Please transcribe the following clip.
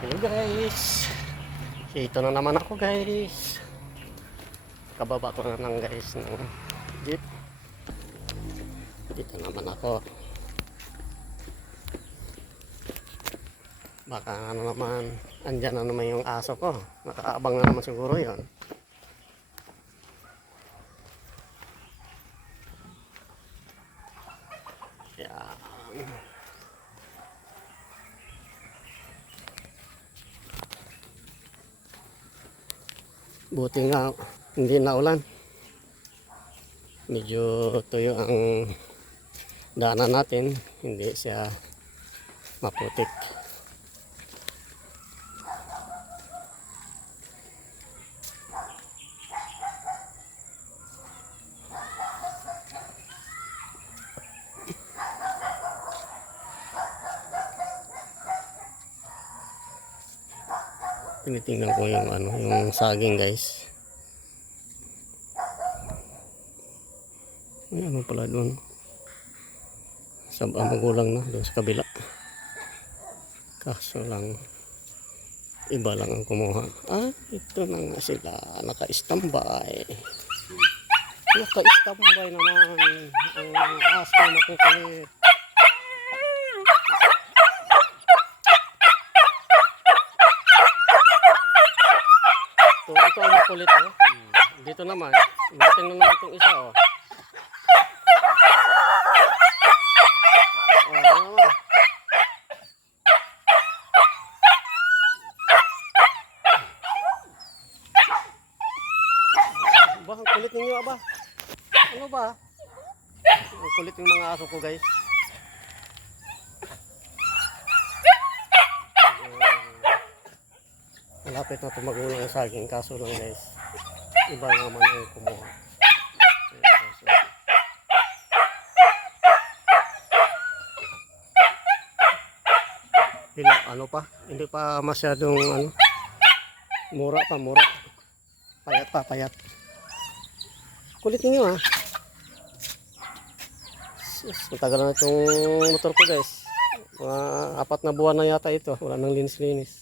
Hello guys, ito na naman ako guys. Kababa ko na lang guys ng jeep. Dito naman ako. Baka ano naman, andyan na naman yung aso ko. Nakaabang na naman siguro yon. Yan. Buti nga hindi na ulan. Medyo tuyo ang daanan natin, hindi siya maputik. Tinitingnan ko yung yung saging guys. May ano pala doon. Magulang na doon sa kabila. Kaso lang iba lang ang kumuha. Ah, ito na nga sila. Naka-standby. Naka-standby naman. Ang aso na kukulit. Ito ang makulit oh. Dito naman. Dito na naman itong isa oh. Ba, ang kulit ninyo aba. Ano ba? Ang kulit ng mga aso ko guys. Malapit na tumagulang ang saging, kaso lang guys, iba naman ang kumuha. Ano pa? Hindi pa masyadong mura pa, mura. Payat pa, payat. Kulit ninyo ha. Matagal na itong motor ko guys. Mga 4 na buwan na yata ito. Wala nang linis-linis.